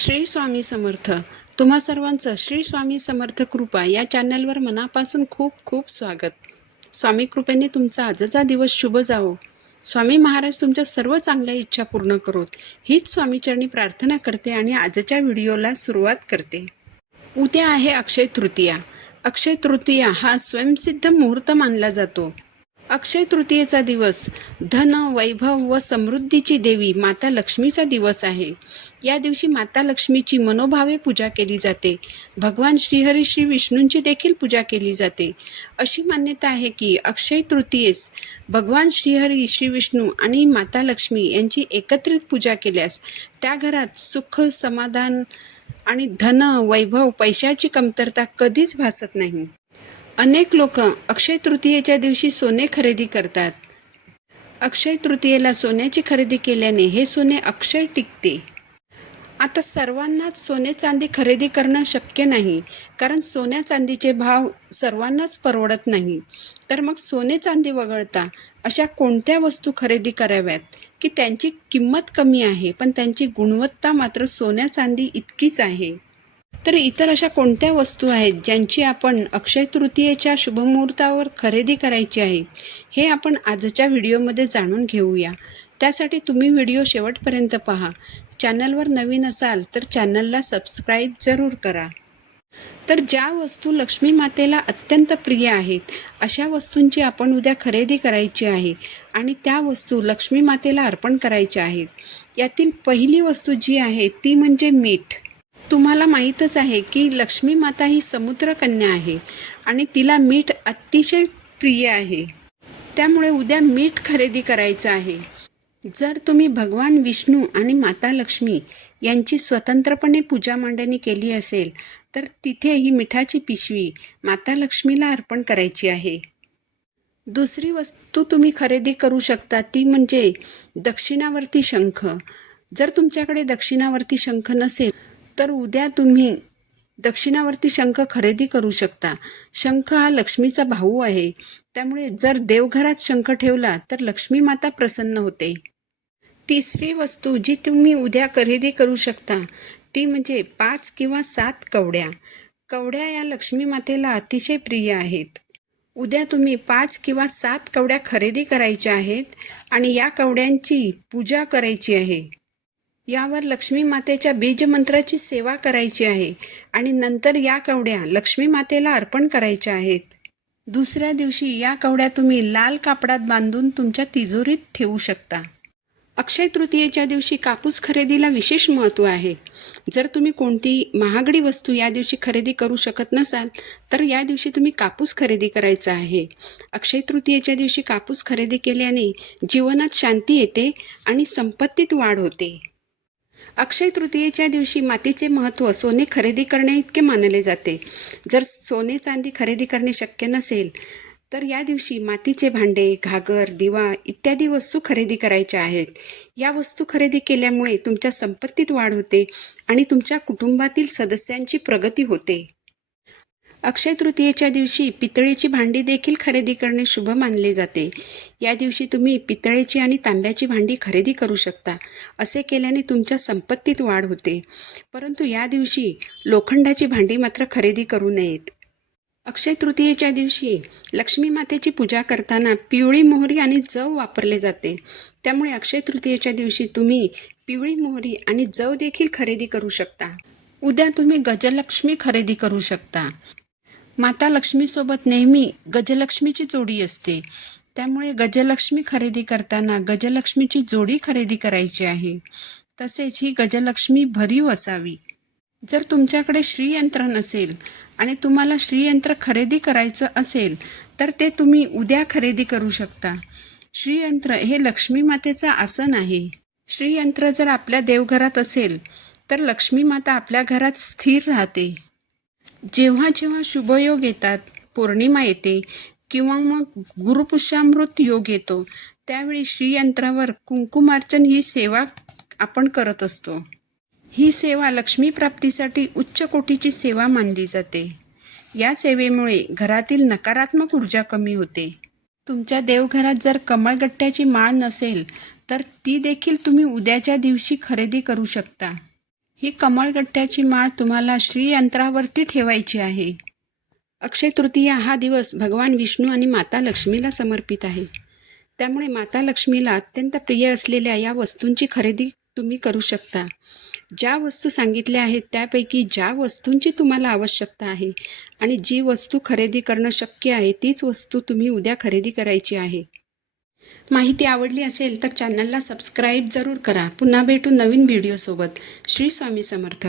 श्री स्वामी समर्थ. तुम्हा सर्वांचं श्री स्वामी समर्थ कृपा या चॅनलवर मनापासून खूप खूप स्वागत. स्वामी कृपेने तुमचा आजचा दिवस शुभ जावो. स्वामी महाराज तुमच्या सर्व चांगल्या इच्छा पूर्ण करोत. हीच स्वामीचरणी प्रार्थना करते आणि आजच्या व्हिडिओला सुरुवात करते. उद्या आहे अक्षय तृतीया. अक्षय तृतीया हा स्वयंसिद्ध मुहूर्त मानला जातो. अक्षय तृतीयेचा दिवस. धन वैभव व समृद्धीची देवी माता लक्ष्मीचा दिवस आहे. या दिवशी माता लक्ष्मीची मनोभावे पूजा केली जाते. भगवान श्रीहरी श्री विष्णूंची देखील पूजा केली जाते. अशी मान्यता आहे की अक्षय तृतीयेस भगवान श्रीहरी श्री विष्णू आणि माता लक्ष्मी यांची एकत्रित पूजा केल्यास त्या घरात सुख समाधान आणि धन वैभव पैशाची कमतरता कधीच भासत नाही. अनेक लोक अक्षय तृतीयेच्या दिवशी सोने खरेदी करतात. अक्षय तृतीयेला सोन्याची खरेदी केल्याने हे सोने अक्षय टिकते. आता सर्वांनाच सोने चांदी खरेदी करणं शक्य नाही कारण सोन्या चांदीचे भाव सर्वांनाच परवडत नाही. तर मग सोने चांदी वगळता अशा कोणत्या वस्तू खरेदी कराव्यात? की त्यांची किंमत कमी आहे पण त्यांची गुणवत्ता मात्र सोन्या चांदी इतकीच आहे. तर इतर अशा कोणत्या वस्तू आहेत ज्यांची आपण अक्षय तृतीयेच्या शुभमुहूर्तावर खरेदी करायची आहे हे आपण आजच्या व्हिडिओमध्ये जाणून घेऊया. त्यासाठी तुम्ही व्हिडिओ शेवटपर्यंत पहा. चॅनलवर नवीन असाल तर चॅनलला सबस्क्राईब जरूर करा. तर ज्या वस्तू लक्ष्मी मातेला अत्यंत प्रिय आहेत अशा वस्तूंची आपण उद्या खरेदी करायची आहे आणि त्या वस्तू लक्ष्मी मातेला अर्पण करायच्या आहेत. यातील पहिली वस्तू जी आहे ती म्हणजे मीठ. तुम्हाला माहीतच आहे की लक्ष्मी माता ही समुद्रकन्या आहे आणि तिला मीठ अतिशय प्रिय आहे. त्यामुळे उद्या मीठ खरेदी करायचं आहे. जर तुम्ही भगवान विष्णू आणि माता लक्ष्मी यांची स्वतंत्रपणे पूजा मांडणी केली असेल तर तिथे ही मिठाची पिशवी माता लक्ष्मीला अर्पण करायची आहे. दुसरी वस्तू तुम्ही खरेदी करू शकता ती म्हणजे दक्षिणावर्ती शंख. जर तुमच्याकडे दक्षिणावर्ती शंख नसेल तर उद्या तुम्ही दक्षिणावर्ती शंख खरेदी करू शकता. शंख हा लक्ष्मीचा भाऊ आहे. त्यामुळे जर देवघरात शंख ठेवला तर लक्ष्मी माता प्रसन्न होते. तिसरी वस्तू जी तुम्ही उद्या खरेदी करू शकता ती म्हणजे पाच किंवा सात कवड्या. कवड्या या लक्ष्मी मातेला अतिशय प्रिय आहेत. उद्या तुम्ही पाच किंवा सात कवड्या खरेदी करायच्या आहेत आणि या कवड्यांची पूजा करायची आहे. यावर लक्ष्मी मातेच्या बीजमंत्राची सेवा करायची आहे आणि नंतर या कवड्या लक्ष्मी मातेला अर्पण करायच्या आहेत. दुसऱ्या दिवशी या कवड्या तुम्ही लाल कापडात बांधून तुमच्या तिजोरीत ठेवू शकता. अक्षय तृतीयेच्या दिवशी कापूस खरेदीला विशेष महत्त्व आहे. जर तुम्ही कोणती महागडी वस्तू या दिवशी खरेदी करू शकत नसाल तर या दिवशी तुम्ही कापूस खरेदी करायचा आहे. अक्षय तृतीयेच्या दिवशी कापूस खरेदी केल्याने जीवनात शांती येते आणि संपत्तीत वाढ होते. अक्षय तृतीयेच्या दिवशी मातीचे महत्त्व सोने खरेदी करणे इतके मानले जाते. जर सोने चांदी खरेदी करणे शक्य नसेल तर या दिवशी मातीचे भांडे घागर दिवा इत्यादी वस्तू खरेदी करायच्या आहेत. या वस्तू खरेदी केल्यामुळे तुमच्या संपत्तीत वाढ होते आणि तुमच्या कुटुंबातील सदस्यांची प्रगती होते. अक्षय तृतीयेच्या दिवशी पितळेची भांडी देखील खरेदी करणे शुभ मानले जाते. या दिवशी तुम्ही पितळेची आणि तांब्याची भांडी खरेदी करू शकता असे केल्याने तुमच्या संपत्तीत वाढ होते. परंतु या दिवशी लोखंडाची भांडी मात्र खरेदी करू नयेत. अक्षय तृतीयेच्या दिवशी लक्ष्मी मातेची पूजा करताना पिवळी मोहरी आणि जव वापरले जाते. त्यामुळे अक्षय तृतीयेच्या दिवशी तुम्ही पिवळी मोहरी आणि जव देखील खरेदी करू शकता. उद्या तुम्ही गजलक्ष्मी खरेदी करू शकता. माता लक्ष्मीसोबत नेहमी गजलक्ष्मीची जोडी असते. त्यामुळे गजलक्ष्मी खरेदी करताना गजलक्ष्मीची जोडी खरेदी करायची आहे. तसेच ही गजलक्ष्मी भरीव असावी. जर तुमच्याकडे श्रीयंत्र नसेल आणि तुम्हाला श्रीयंत्र खरेदी करायचं असेल तर ते तुम्ही उद्या खरेदी करू शकता. श्रीयंत्र हे लक्ष्मी मातेचं आसन आहे. श्रीयंत्र जर आपल्या देवघरात असेल तर लक्ष्मी माता आपल्या घरात स्थिर राहते. जेव्हा जेव्हा शुभयोग येतात पौर्णिमा येते किंवा मग गुरुपुष्यामृत योग येतो त्यावेळी श्रीयंत्रावर कुंकुमार्चन ही सेवा आपण करत असतो. ही सेवा लक्ष्मी प्राप्तीसाठी उच्च कोटीची सेवा मानली जाते. या सेवेमुळे घरातील नकारात्मक ऊर्जा कमी होते. तुमच्या देवघरात जर कमळगट्ट्याची माळ नसेल तर ती देखील तुम्ही उद्याच्या दिवशी खरेदी करू शकता. ही कमळगट्ट्याची माळ तुम्हाला श्रीयंत्रावरती ठेवायची आहे. अक्षय तृतीया हा दिवस भगवान विष्णू आणि माता लक्ष्मीला समर्पित आहे. त्यामुळे माता लक्ष्मीला अत्यंत प्रिय असलेल्या या वस्तूंची खरेदी तुम्ही करू शकता. ज्या वस्तू सांगितल्या आहेत त्यापैकी ज्या वस्तूंची तुम्हाला आवश्यकता आहे आणि जी वस्तू खरेदी करणं शक्य आहे तीच वस्तू तुम्ही उद्या खरेदी करायची आहे. माहिती आवडली असेल तर चॅनलला सबस्क्राईब जरूर करा. पुन्हा भेटू नवीन व्हिडिओसोबत श्री स्वामी समर्थ.